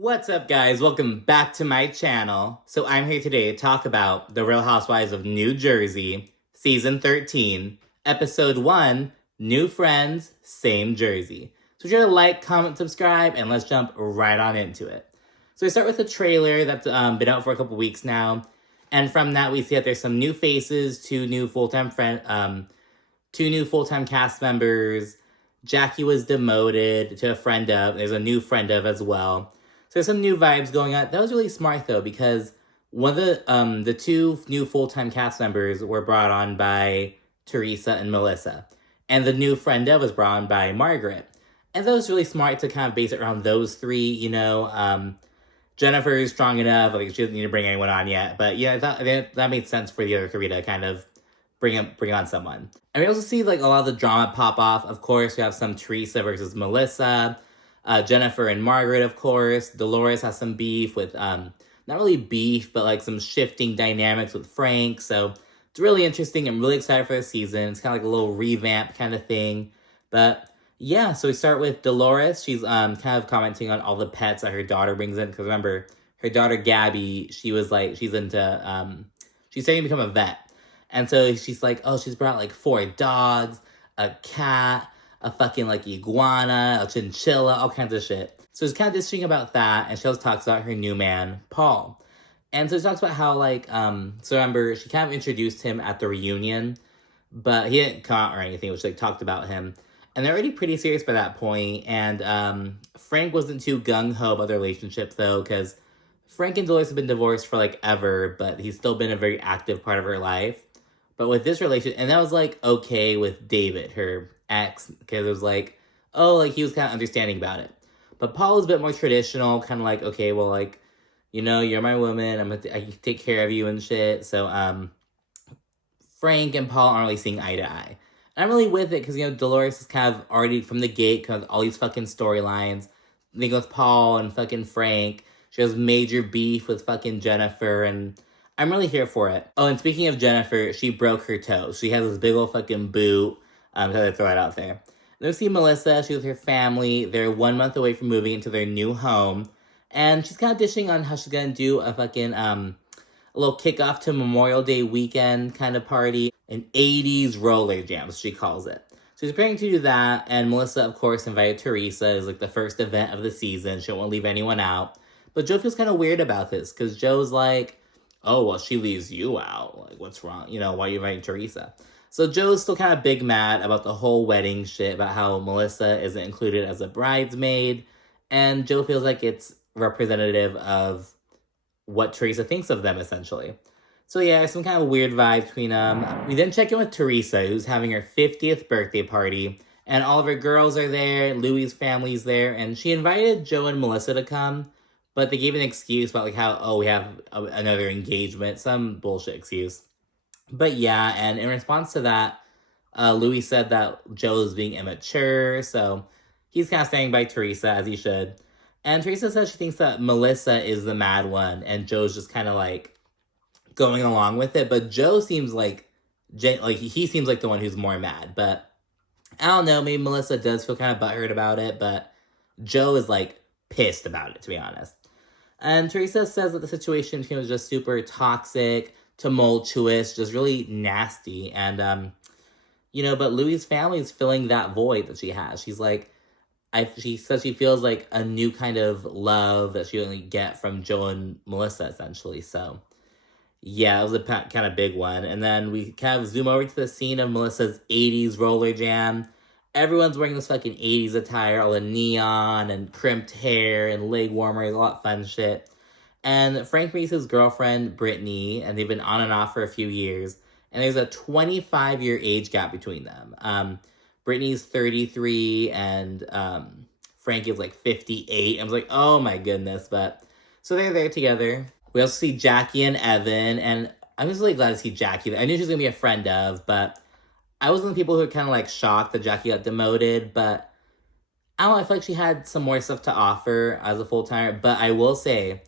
What's up, guys? Welcome back to my channel. So I'm here today to talk about The Real Housewives of New Jersey, Season 13, Episode 1, New Friends, Same Jersey. So be sure to like, comment, subscribe, and let's jump right on into it. So we start with a trailer that's been out for a couple weeks now, and from that we see that there's some new faces, two new full-time cast members. Jackie was demoted to a friend of. There's a new friend of as well. So there's some new vibes going on. That was really smart though, because one of the two new full-time cast members were brought on by Teresa and Melissa, and the new friend of was brought on by Margaret. And that was really smart to kind of base it around those three. Jennifer is strong enough. Like she doesn't need to bring anyone on yet, but yeah, I thought that made sense for the other three to kind of bring on someone. And we also see like a lot of the drama pop off. Of course, we have some Teresa versus Melissa. Jennifer and Margaret, of course. Dolores has some beef with, not really beef, but like some shifting dynamics with Frank. So it's really interesting. I'm really excited for the season. It's kind of like a little revamp kind of thing. But yeah, so we start with Dolores. She's kind of commenting on all the pets that her daughter brings in. Because remember, her daughter Gabby, she's starting to become a vet. And so she's like, oh, she's brought like 4 dogs, a cat, a fucking like iguana, a chinchilla, all kinds of shit. So it's kind of interesting about that, and she also talks about her new man, Paul. And so she talks about how like, so remember, she kind of introduced him at the reunion, but he didn't come out or anything, which like talked about him. And they're already pretty serious by that point, and Frank wasn't too gung-ho about their relationship though, because Frank and Dolores have been divorced for like ever, but he's still been a very active part of her life. But with this relation, and that was like okay with David, her ex, because it was like, oh, like he was kind of understanding about it. But Paul was a bit more traditional, kind of like, okay, well, like, you're my woman, I can take care of you and shit. So Frank and Paul aren't really seeing eye to eye. And I'm really with it because Dolores is kind of already from the gate, kind of all these fucking storylines. I think with Paul and fucking Frank, she has major beef with fucking Jennifer, and I'm really here for it. Oh, and speaking of Jennifer, she broke her toe. She has this big old fucking boot. So I throw it out there. Then we see Melissa. She's with her family. They're 1 month away from moving into their new home. And she's kind of dishing on how she's going to do a fucking, a little kickoff to Memorial Day weekend kind of party. An 80s roller jam, she calls it. So she's preparing to do that. And Melissa, of course, invited Teresa. It's like the first event of the season. She don't want to leave anyone out. But Joe feels kind of weird about this, because Joe's like, oh, well, she leaves you out. Like, what's wrong? Why are you inviting Teresa? So Joe's still kind of big mad about the whole wedding shit, about how Melissa isn't included as a bridesmaid. And Joe feels like it's representative of what Teresa thinks of them, essentially. So yeah, some kind of weird vibe between them. We then check in with Teresa, who's having her 50th birthday party. And all of her girls are there, Louie's family's there. And she invited Joe and Melissa to come. But they gave an excuse about like how, oh, we have another engagement. Some bullshit excuse. But yeah, and in response to that, Louie said that Joe is being immature, so he's kind of standing by Teresa, as he should. And Teresa says she thinks that Melissa is the mad one, and Joe's just kind of like going along with it. But Joe seems like he seems like the one who's more mad. But I don't know, maybe Melissa does feel kind of butthurt about it, but Joe is like pissed about it, to be honest. And Teresa says that the situation between was just super toxic, tumultuous, just really nasty. And, but Louie's family is filling that void that she has. She's like, she says she feels like a new kind of love that she only get from Joe and Melissa, essentially. So, yeah, it was a kind of big one. And then we kind of zoom over to the scene of Melissa's 80s roller jam. Everyone's wearing this fucking 80s attire, all the neon and crimped hair and leg warmers, a lot of fun shit. And Frank meets his girlfriend, Brittany, and they've been on and off for a few years. And there's a 25-year age gap between them. Brittany's 33 and Frank is like 58. I was like, oh my goodness. But so they're there together. We also see Jackie and Evan. And I'm just really glad to see Jackie. I knew she was going to be a friend of, but I was one of the people who were kind of like shocked that Jackie got demoted. But I don't know, I feel like she had some more stuff to offer as a full-timer. But I will say,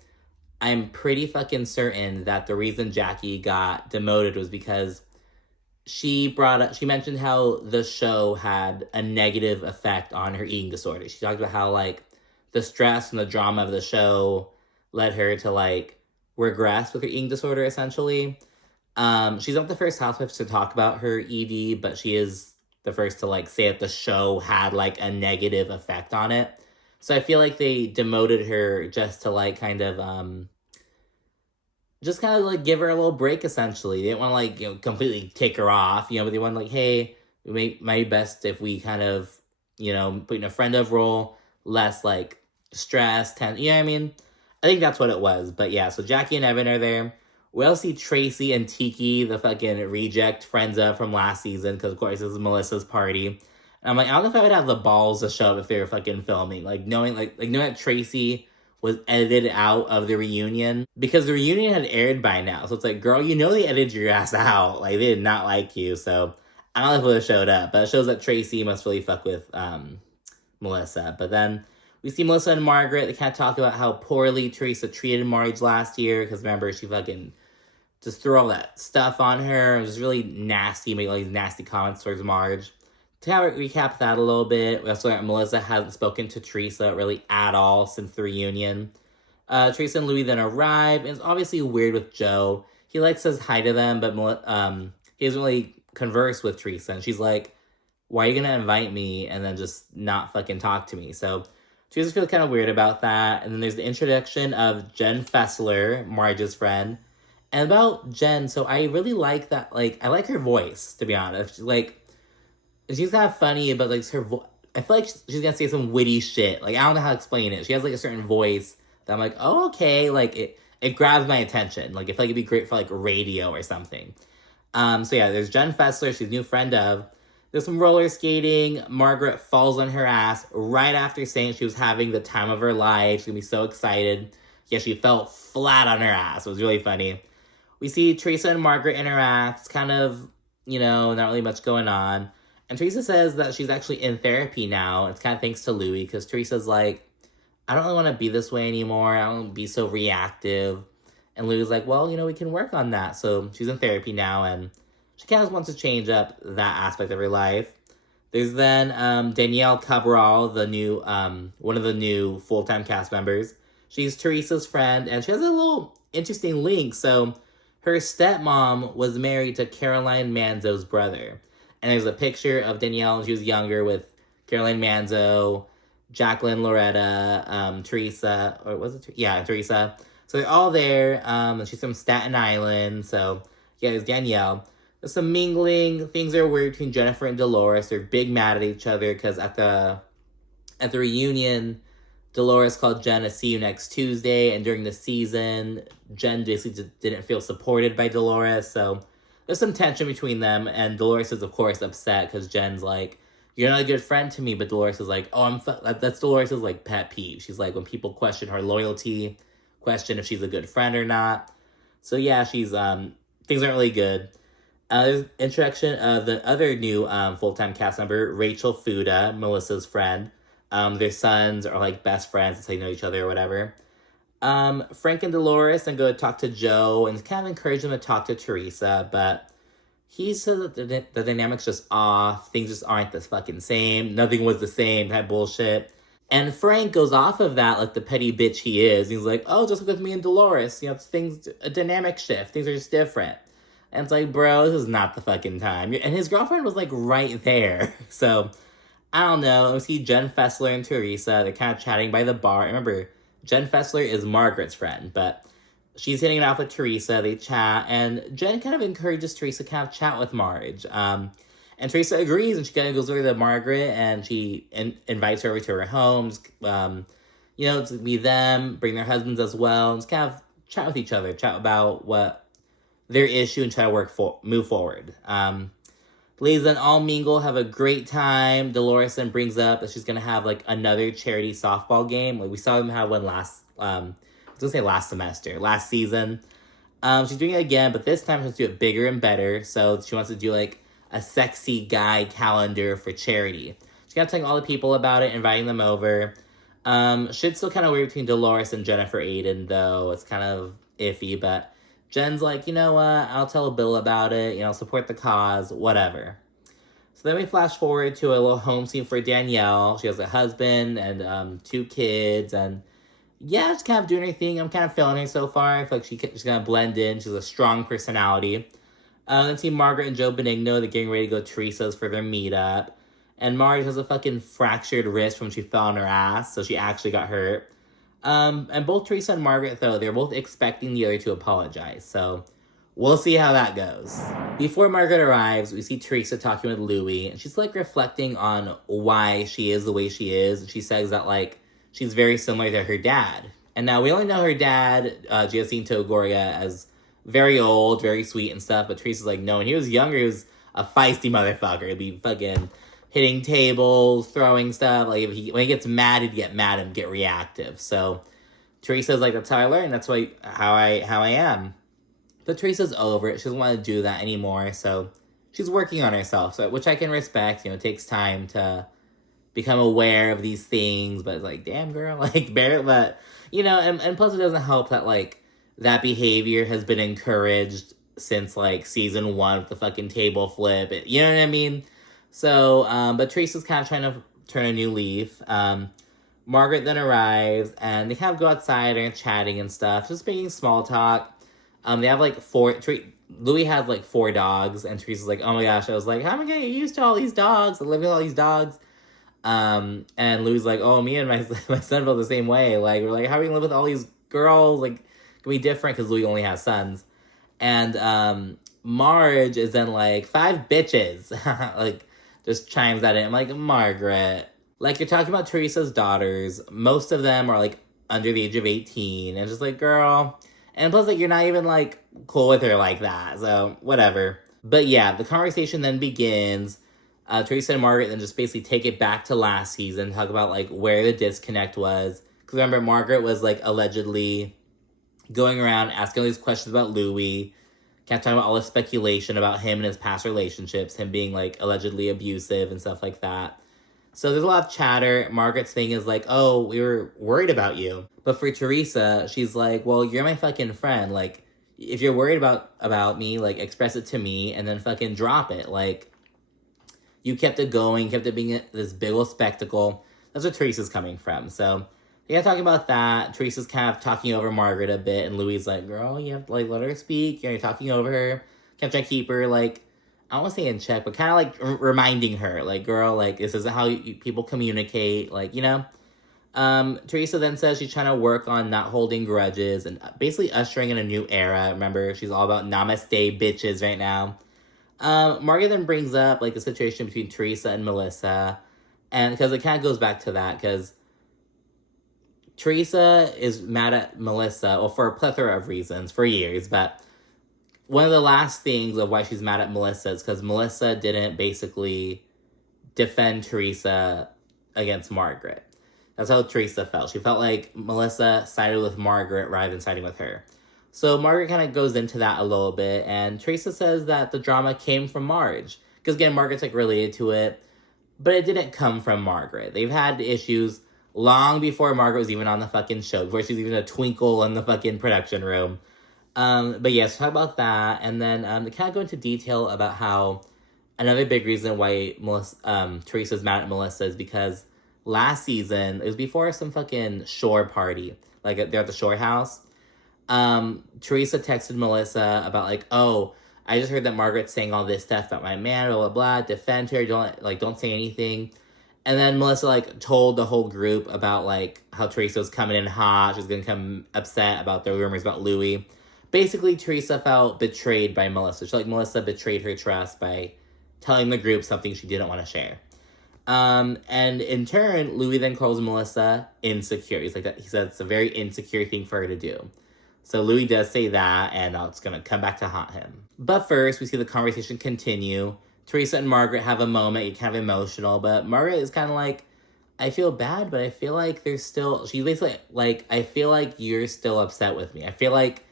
I'm pretty fucking certain that the reason Jackie got demoted was because she mentioned how the show had a negative effect on her eating disorder. She talked about how, like, the stress and the drama of the show led her to, like, regress with her eating disorder, essentially. She's not the first housewife to talk about her ED, but she is the first to, like, say that the show had, like, a negative effect on it. So I feel like they demoted her just to, like, just kind of, like, give her a little break, essentially. They didn't want to, like, completely take her off, but they wanted, like, hey, might be best if we kind of, put in a friend of role, less, like, stress, you know what I mean? I think that's what it was. But yeah, so Jackie and Evan are there. We also see Tracy and Tiki, the fucking reject friends of from last season, because of course this is Melissa's party. And I'm like, I don't know if I would have the balls to show up if they were fucking filming. Like knowing that Tracy was edited out of the reunion, because the reunion had aired by now. So it's like, girl, they edited your ass out. Like, they did not like you. So I don't know if it would have showed up, but it shows that Tracy must really fuck with Melissa. But then we see Melissa and Margaret. They kind of talk about how poorly Teresa treated Marge last year, because remember, she fucking just threw all that stuff on her. It was really nasty, making all these nasty comments towards Marge. To have recap that a little bit, we also learned Melissa hasn't spoken to Teresa really at all since the reunion. Teresa and Louie then arrive, and it's obviously weird with Joe. He says hi to them, but he doesn't really converse with Teresa, and she's like, why are you gonna invite me and then just not fucking talk to me? So Teresa feels kind of weird about that. And then there's the introduction of Jen Fessler, Marge's friend. And about Jen, so I really like that, I like her voice, to be honest. She's kind of funny, but, her voice, I feel like she's gonna say some witty shit. I don't know how to explain it. She has, a certain voice that I'm like, oh, okay. It grabs my attention. I feel like it'd be great for, radio or something. So yeah, there's Jen Fessler. She's a new friend of. There's some roller skating. Margaret falls on her ass right after saying she was having the time of her life. She's gonna be so excited. Yeah, she fell flat on her ass. It was really funny. We see Teresa and Margaret interact. It's kind of, not really much going on. And Teresa says that she's actually in therapy now. It's kind of thanks to Louie, because Teresa's like, I don't really want to be this way anymore. I don't want to be so reactive. And Louie's like, well, we can work on that. So she's in therapy now, and she kind of wants to change up that aspect of her life. There's then Danielle Cabral, the new one of the new full-time cast members. She's Teresa's friend, and she has a little interesting link. So her stepmom was married to Caroline Manzo's brother. And there's a picture of Danielle when she was younger with Caroline Manzo, Jacqueline, Loretta, Teresa, or was it? Yeah, Teresa. So they're all there. And she's from Staten Island. So yeah, there's Danielle. There's some mingling. Things are weird between Jennifer and Dolores. They're big mad at each other because at the reunion, Dolores called Jen a see you next Tuesday. And during the season, Jen basically didn't feel supported by Dolores. So there's some tension between them, and Dolores is, of course, upset because Jen's like, you're not a good friend to me, but Dolores is like, oh, that's Dolores' pet peeve. She's like, when people question her loyalty, question if she's a good friend or not. So yeah, she's, things aren't really good. There's introduction of the other new full-time cast member, Rachel Fuda, Melissa's friend. Their sons are best friends, that's how they know each other or whatever. Frank and Dolores then go talk to Joe and kind of encourage them to talk to Teresa, but he says that the dynamic's just off. Things just aren't the fucking same. Nothing was the same, that bullshit. And Frank goes off of that the petty bitch he is. He's like, oh, just look with me and Dolores. A dynamic shift. Things are just different. And it's like, bro, this is not the fucking time. And his girlfriend was right there. So, I don't know. We see Jen Fessler and Teresa. They're kind of chatting by the bar. Remember, Jen Fessler is Margaret's friend, but she's hitting it off with Teresa. They chat, and Jen kind of encourages Teresa to kind of chat with Marge. And Teresa agrees, and she kind of goes over to Margaret, and she invites her over to her home. To be them, bring their husbands as well, and just kind of chat with each other, chat about what their issue, and try to move forward. Ladies then all mingle, have a great time. Dolores then brings up that she's going to have, another charity softball game. We saw them have one last season. She's doing it again, but this time she's going to do it bigger and better. So she wants to do, a sexy guy calendar for charity. She's going to tell all the people about it, inviting them over. Shit's still kind of weird between Dolores and Jennifer Aydin, though. It's kind of iffy, but Jen's like, you know what, I'll tell Bill about it, support the cause, whatever. So then we flash forward to a little home scene for Danielle. She has a husband and 2 kids, and yeah, she's kind of doing her thing. I'm kind of feeling her so far. I feel like she's gonna blend in. She's a strong personality. Then see Margaret and Joe Benigno. They're getting ready to go to Teresa's for their meetup. And Marge has a fucking fractured wrist from when she fell on her ass, so she actually got hurt. And both Teresa and Margaret, though, they're both expecting the other to apologize. So we'll see how that goes. Before Margaret arrives, we see Teresa talking with Louie, and she's like reflecting on why she is the way she is. And she says that like she's very similar to her dad. And now we only know her dad, Giacinto Gorga, as very old, very sweet and stuff. But Teresa's like, no, when he was younger, he was a feisty motherfucker. He'd be fucking hitting tables, throwing stuff. Like when he gets mad, he'd get mad and get reactive. So Teresa's like, that's how I learned. That's how I am. But Teresa's over it. She doesn't want to do that anymore. So she's working on herself, so which I can respect. You know, it takes time to become aware of these things. But it's like, damn, girl, like, bear it. But, you know, and plus it doesn't help that, like, that behavior has been encouraged since, like, season 1 with the fucking table flip. You know what I mean? So, but Teresa's kind of trying to turn a new leaf. Margaret then arrives, and they kind of go outside and chatting and stuff, just making small talk. They have like Louie has like 4 dogs, and Teresa's like, oh my gosh, I was like, how am I gonna get used to all these dogs, living with all these dogs? And Louie's like, oh, me and my son feel the same way. Like, we're like, how are we gonna live with all these girls? Like, it can be different because Louie only has sons. And Marge is then like, 5 bitches. Like, just chimes that in. I'm like, Margaret. Like, you're talking about Teresa's daughters. Most of them are like under the age of 18. And just like, girl. And plus, like, you're not even, like, cool with her like that. So, whatever. But yeah, the conversation then begins. Teresa and Margaret then just basically take it back to last season. Talk about, like, where the disconnect was. Because remember, Margaret was, like, allegedly going around asking all these questions about Louie. Kept talking about all the speculation about him and his past relationships. Him being, like, allegedly abusive and stuff like that. So there's a lot of chatter. Margaret's thing is like, oh, we were worried about you. But for Teresa, she's like, well, you're my fucking friend. Like, if you're worried about me, like, express it to me and then fucking drop it. Like, you kept it going, kept it being this big old spectacle. That's where Teresa's coming from. So, yeah, talking about that. Teresa's kind of talking over Margaret a bit. And Louie's like, girl, you have to, like, let her speak. You're talking over her. Can't try to keep her, like, I don't want to say in check, but kind of like reminding her, like, girl, like, this isn't how people communicate, like, you know? Teresa then says she's trying to work on not holding grudges and basically ushering in a new era. Remember, she's all about namaste bitches right now. Margaret then brings up, like, the situation between Teresa and Melissa, and because it kind of goes back to that, because Teresa is mad at Melissa, well, for a plethora of reasons, for years, but one of the last things of why she's mad at Melissa is because Melissa didn't basically defend Teresa against Margaret. That's how Teresa felt. She felt like Melissa sided with Margaret rather than siding with her. So Margaret kind of goes into that a little bit, and Teresa says that the drama came from Marge. Because again, Margaret's like related to it, but it didn't come from Margaret. They've had issues long before Margaret was even on the fucking show, before she was even a twinkle in the fucking production room. But yes, talk about that, and then to kind of go into detail about how another big reason why Teresa's mad at Melissa is because last season, it was before some fucking shore party, like they're at the shore house. Teresa texted Melissa about like, oh, I just heard that Margaret's saying all this stuff about my man, blah blah blah, defend her, don't say anything. And then Melissa, like, told the whole group about, like, how Teresa was coming in hot. She was going to come upset about the rumors about Louie. Basically, Teresa felt betrayed by Melissa. She, like, Melissa betrayed her trust by telling the group something she didn't want to share. And in turn, Louie then calls Melissa insecure. He's like, that. He said it's a very insecure thing for her to do. So Louie does say that, and it's going to come back to haunt him. But first, we see the conversation continue. Teresa and Margaret have a moment, you're kind of emotional, but Margaret is kind of like, I feel bad, but I feel like there's still, she's basically like, I feel like you're still upset with me. I feel like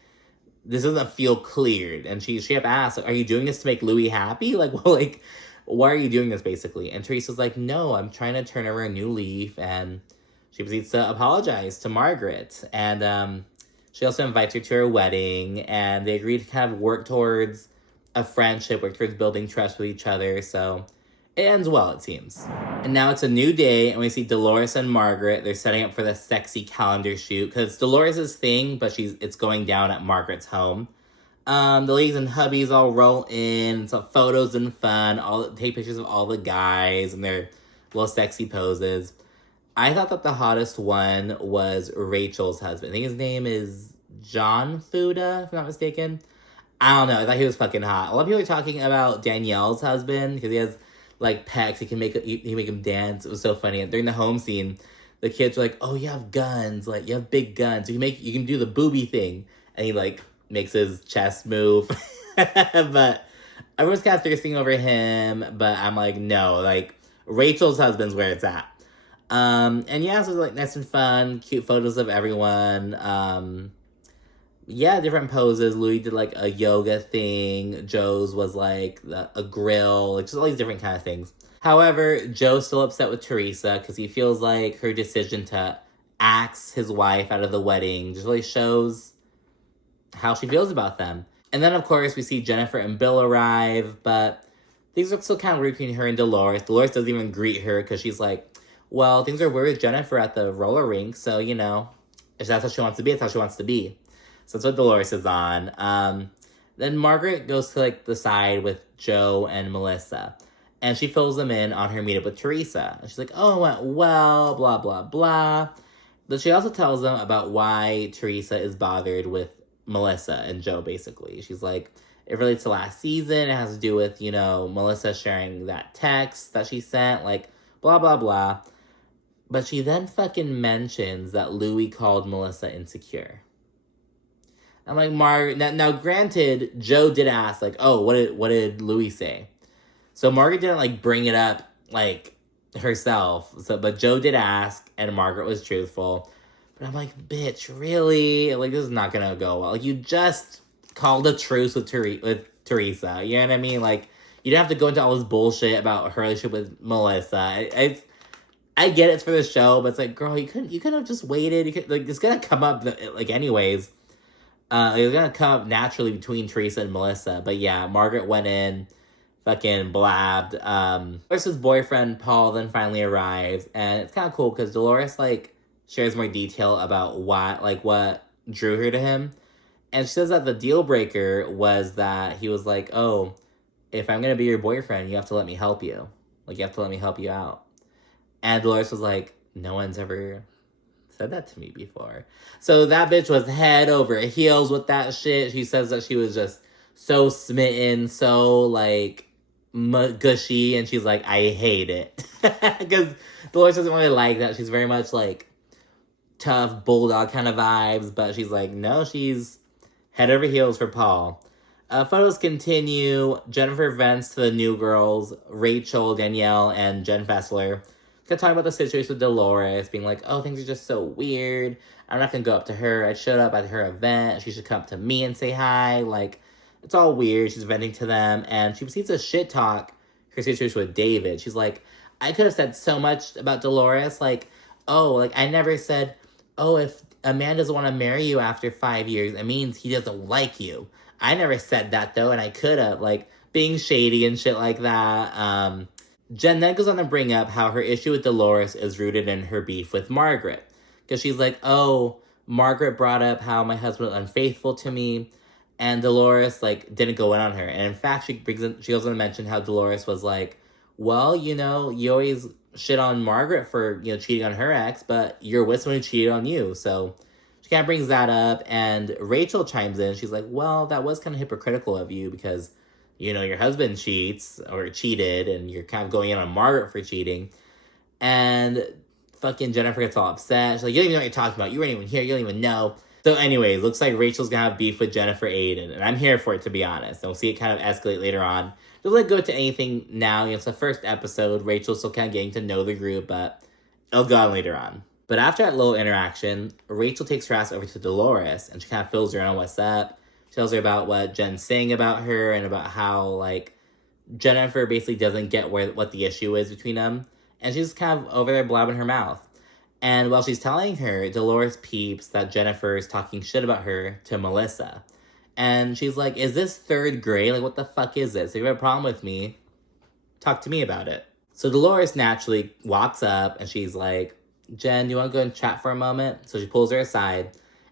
this doesn't feel cleared. And she kept asking, are you doing this to make Louie happy? Like, well, like, why are you doing this, basically? And Teresa's like, no, I'm trying to turn over a new leaf, and she proceeds to apologize to Margaret. And she also invites her to her wedding, and they agree to kind of work towards a friendship, work towards building trust with each other. So It ends well, it seems. And now it's a new day, and we see Dolores and Margaret. They're setting up for the sexy calendar shoot, because Dolores' thing, but it's going down at Margaret's home. The ladies and hubbies all roll in, some photos and fun, take pictures of all the guys and their little sexy poses. I thought that the hottest one was Rachel's husband. I think his name is John Fuda, if I'm not mistaken. I don't know, I thought he was fucking hot. A lot of people are talking about Danielle's husband, because he has, like, pecs, he can make him dance. It was so funny. And during the home scene, the kids were like, oh, you have guns, like, you have big guns, you can do the booby thing. And he, like, makes his chest move. But everyone's kind of thirsting over him, but I'm like, no, like, Rachel's husband's where it's at. And yeah, so it was, like, nice and fun, cute photos of everyone. Yeah, different poses. Louie did, like, a yoga thing. Joe's was, like, a grill, like, just all these different kind of things. However, Joe's still upset with Teresa, because he feels like her decision to axe his wife out of the wedding just really shows how she feels about them. And then, of course, we see Jennifer and Bill arrive, but things are still kind of weird between her and Dolores. Dolores doesn't even greet her, because she's like, well, things are weird with Jennifer at the roller rink, so, you know, if that's how she wants to be, it's how she wants to be. So that's what Dolores is on. Then Margaret goes to, like, the side with Joe and Melissa, and she fills them in on her meetup with Teresa. And she's like, oh, it went well, blah, blah, blah. But she also tells them about why Teresa is bothered with Melissa and Joe, basically. She's like, it relates to last season. It has to do with, you know, Melissa sharing that text that she sent, like, blah, blah, blah. But she then fucking mentions that Louie called Melissa insecure. I'm like, Margaret, now granted, Joe did ask, like, oh, what did Louie say? So Margaret didn't, like, bring it up, like, herself. But Joe did ask, and Margaret was truthful. But I'm like, bitch, really? Like, this is not gonna go well. Like, you just called a truce with Teresa. You know what I mean? Like, you don't have to go into all this bullshit about her relationship with Melissa. I get it's for the show, but it's like, girl, you couldn't have just waited. You could, like, it's gonna come up, like, anyways. It was gonna come up naturally between Teresa and Melissa. But yeah, Margaret went in, fucking blabbed. Dolores' boyfriend, Paul, then finally arrives. And it's kind of cool because Dolores, like, shares more detail about what drew her to him. And she says that the deal breaker was that he was like, oh, if I'm gonna be your boyfriend, you have to let me help you. Like, you have to let me help you out. And Dolores was like, no one's ever said that to me before. So that bitch was head over heels with that shit. She says that she was just so smitten, so, like, gushy, and she's like, I hate it. Because Dolores doesn't really like that. She's very much, like, tough bulldog kind of vibes, but she's like, no, she's head over heels for Paul. Photos continue. Jennifer vents to the new girls, Rachel, Danielle, and Jen Fessler. Talking about the situation with Dolores, being like, oh, things are just so weird. I'm not gonna go up to her. I showed up at her event. She should come up to me and say hi. Like, it's all weird. She's venting to them, and she proceeds to shit talk her situation with David. She's like, I could have said so much about Dolores. Like, oh, like, I never said, oh, if a man doesn't want to marry you after 5 years, it means he doesn't like you. I never said that, though, and I could have. Like, being shady and shit like that. Jen then goes on to bring up how her issue with Dolores is rooted in her beef with Margaret. Because she's like, oh, Margaret brought up how my husband was unfaithful to me, and Dolores, like, didn't go in on her. And in fact, she goes on to mention how Dolores was like, well, you know, you always shit on Margaret for, you know, cheating on her ex, but you're with someone who cheated on you. So she kind of brings that up, and Rachel chimes in. She's like, well, that was kind of hypocritical of you because, you know, your husband cheats or cheated, and you're kind of going in on Margaret for cheating. And fucking Jennifer gets all upset. She's like, you don't even know what you're talking about. You weren't even here. You don't even know. So anyways, looks like Rachel's gonna have beef with Jennifer Aydin. And I'm here for it, to be honest. And we'll see it kind of escalate later on. Don't let go to anything now. You know, it's the first episode. Rachel's still kind of getting to know the group, but it'll go on later on. But after that little interaction, Rachel takes her ass over to Dolores, and she kind of fills her in on what's up. She tells her about what Jen's saying about her and about how, like, Jennifer basically doesn't get what the issue is between them. And she's kind of over there blabbing her mouth. And while she's telling her, Dolores peeps that Jennifer is talking shit about her to Melissa. And she's like, is this third grade? Like, what the fuck is this? If you have a problem with me, Talk to me about it. So Dolores naturally walks up and she's like, Jen, you want to go and chat for a moment? So she pulls her aside.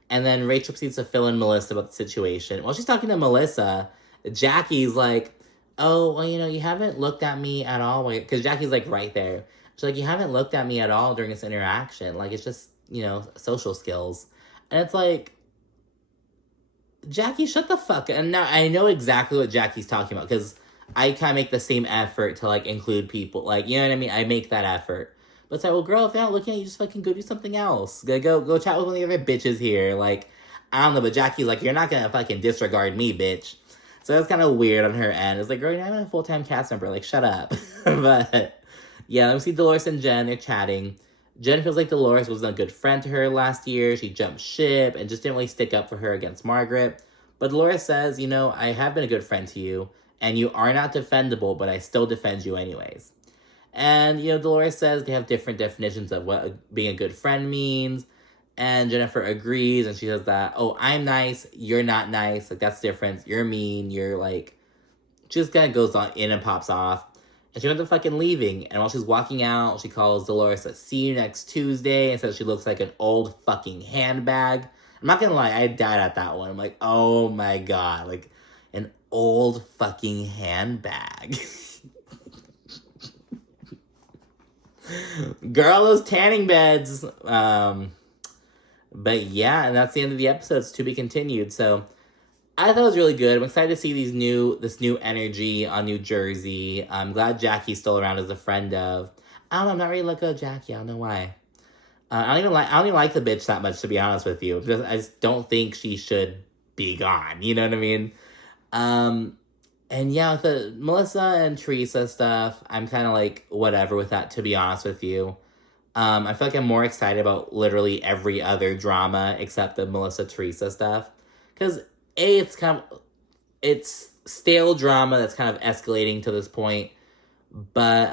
And then Rachel proceeds to fill in Melissa about the situation. While she's talking to Melissa, Jackie's like, oh, well, you haven't looked at me at all. Because Jackie's like right there. She's like, you haven't looked at me at all during this interaction. Like, it's just, social skills. And it's like, Jackie, shut the fuck up. And now I know exactly what Jackie's talking about. Because I kind of make the same effort to, like, include people. Like, you know what I mean? I make that effort. But it's like, well, girl, if they're not looking at you, just fucking go do something else. Go chat with one of the other bitches here. Like, I don't know, but Jackie's like, you're not gonna fucking disregard me, bitch. So that's kind of weird on her end. It's like, girl, you're not even a full-time cast member. Like, shut up. But, yeah, let me see Dolores and Jen. They're chatting. Jen feels like Dolores wasn't a good friend to her last year. She jumped ship and just didn't really stick up for her against Margaret. But Dolores says, I have been a good friend to you, and you are not defendable, but I still defend you anyways. And, Dolores says they have different definitions of what being a good friend means. And Jennifer agrees, and she says that, oh, I'm nice, you're not nice. Like, that's the difference. You're mean, you're, like... She just kind of goes on in and pops off. And she ends up fucking leaving. And while she's walking out, she calls Dolores a see you next Tuesday and says she looks like an old fucking handbag. I'm not gonna lie, I died at that one. I'm like, oh my god. Like, an old fucking handbag. Girl, those tanning beds. But yeah, and that's the end of the episode. It's to be continued. So I thought it was really good. I'm excited to see this new energy on New Jersey. I'm glad Jackie's still around as a friend of. I don't know. I'm not really let go of Jackie. I don't know why. I don't even like the bitch that much, to be honest with you. I just don't think she should be gone. You know what I mean? And yeah, with the Melissa and Teresa stuff, I'm kind of like whatever with that, to be honest with you. I feel like I'm more excited about literally every other drama except the Melissa Teresa stuff. Because, it's stale drama that's kind of escalating to this point. But,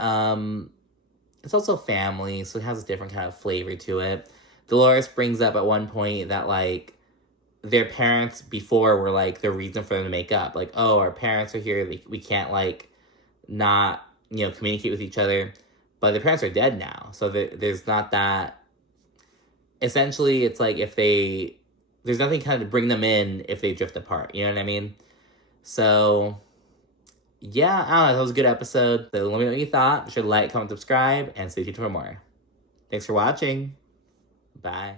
it's also family, so it has a different kind of flavor to it. Dolores brings up at one point that, like, their parents before were, like, the reason for them to make up. Like, oh, our parents are here, we can't, like, not, communicate with each other. But their parents are dead now, so there's not that... Essentially, it's like there's nothing kind of to bring them in if they drift apart, you know what I mean? So, yeah, I don't know, that was a good episode. So let me know what you thought. Be sure to like, comment, subscribe, and stay tuned for more. Thanks for watching. Bye.